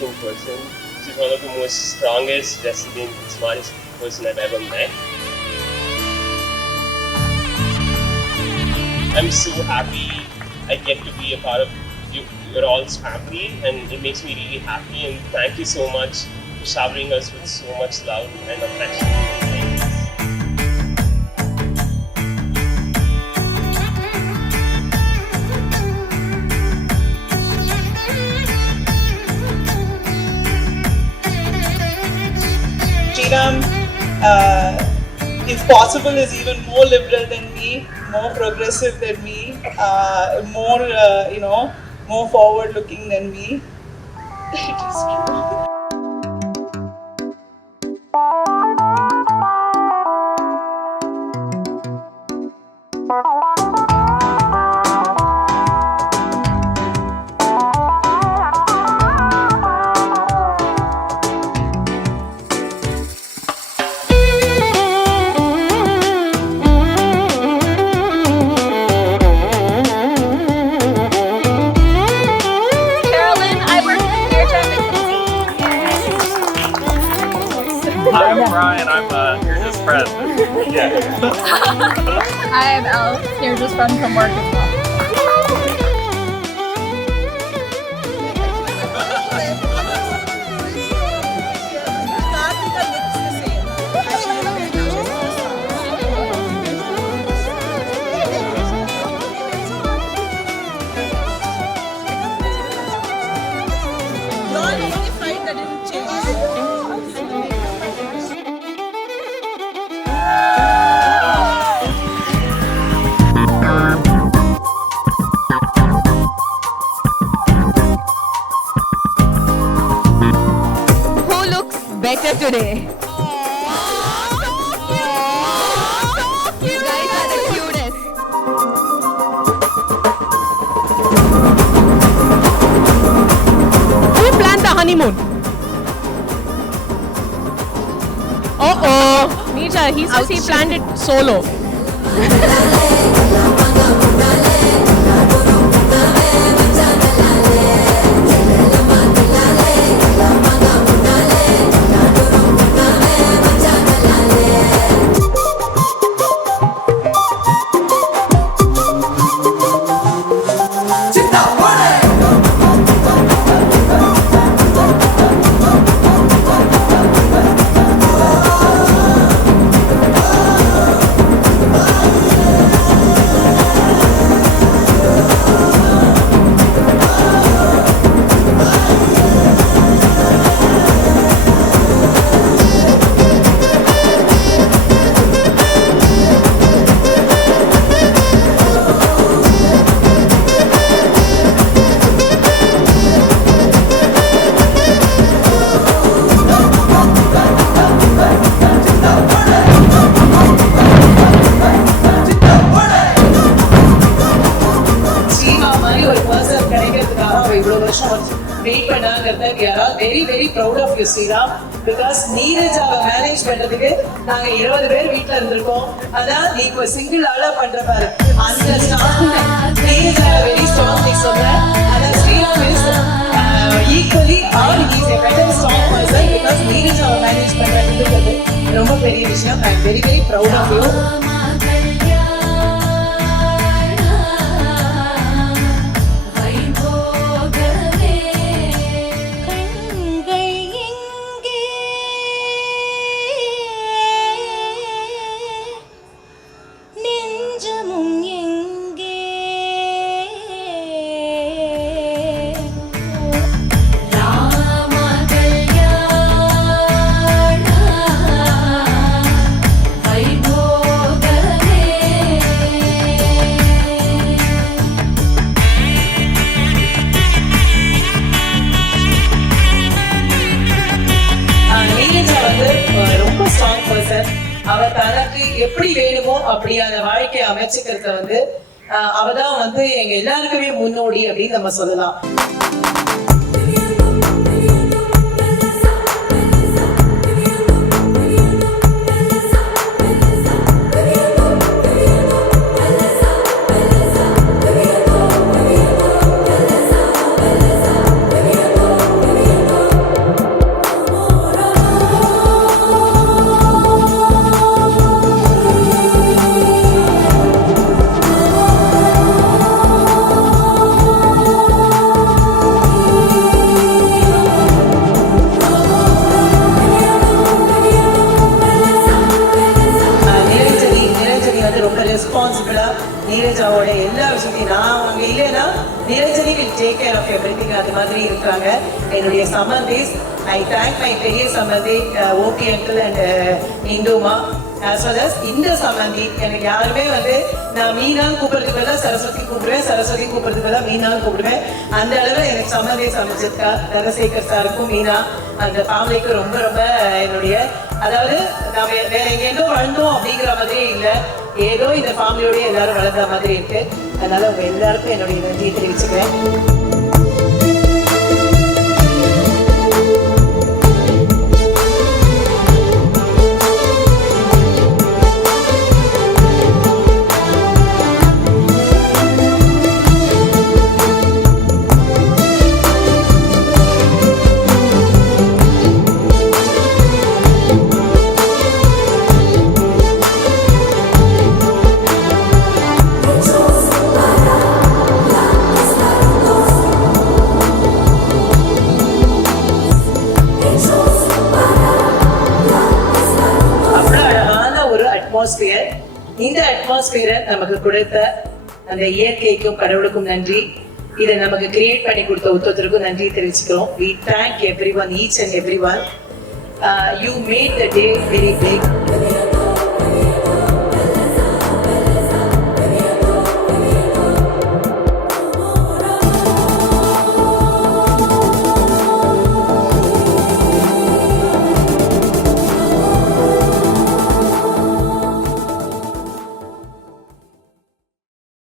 amazing person. She's one of the most strongest, resilient, smartest person I've ever met. I'm so happy I get to be a part of your all's family, and it makes me really happy. And thank you so much for showering us with so much love and affection. Sriram, if possible, is even more liberal than me, more progressive than me, more forward-looking than me. It is true. I'm Brian, I'm Nirja's friend. I'm Elle, Nirja's friend from work as well. Better today. You guys are the cutest. Who planned the honeymoon? Nirja, he says he planned it solo. Wait பண்ணாங்கறத we are all very very proud of you Sriram, because நீரஜாவை manage பண்றதுக்கு நாங்க 20 பேர் வீட்ல இருந்திருக்கோம். ஆனா நீ இப்ப சிங்கிள் ஆளா பண்ற பாரு, அந்த ஸ்ட்ராங் நீரஜா வெரி ஸ்ட்ராங் நீ சொல்ற. ஆனா Sriram is equally or he is a better strong person because நீரஜாவை மேனேஜ் பண்றது ரொம்ப பெரிய விஷயம். I am very very proud of you. அவ தனக்கு எப்படி வேணுமோ அப்படி அந்த வாழ்க்கையை அமைச்சுக்கிறத அவதான் எங்க எல்லாருக்குமே முன்னோடி அப்படின்னு நம்ம சொல்லலாம். என்னுடைய சம்பந்திஸ். ஐ தேங்க் மை பெரிய சம்பந்தி ஓபி அங்கிள் அண்ட் இந்துமா as well as இந்த சம்பந்தி. எனக்கு யாருமே வந்து நான் மீனான்னு கூப்பிடுறதுக்கு பதிலாக சரஸ்வதி கூப்பிடுவேன், சரஸ்வதி கூப்பிடுறதுக்கு பதிலாக மீனான்னு கூப்பிடுவேன். அந்த அளவில் எனக்கு சம்பந்தியை சமைச்சிருக்கா தனசேகர் சாருக்கும் மீனா அந்த ஃபேமிலிக்கு ரொம்ப ரொம்ப என்னுடைய, அதாவது நான் வேற எங்கேருந்தோ வளர்ந்தோம் அப்படிங்கிற மாதிரியே இல்லை, ஏதோ இந்த ஃபேமிலியோடய எல்லாரும் வளர்ந்த மாதிரி இருக்கு. அதனால உங்க எல்லாருக்கும் என்னுடைய நன்றியை தெரிவிச்சுக்கிறேன். அட்மாஸ்பியர், இந்த அட்மாஸ்பியரை நமக்கு கொடுத்த அந்த இயற்கைக்கும் கடவுளுக்கும் நன்றி. இதை நமக்கு கிரியேட் பண்ணி கொடுத்த ஒருத்தருக்கும் நன்றி தெரிவிச்சுக்கிறோம். We thank everyone, each and everyone. You made the day very big.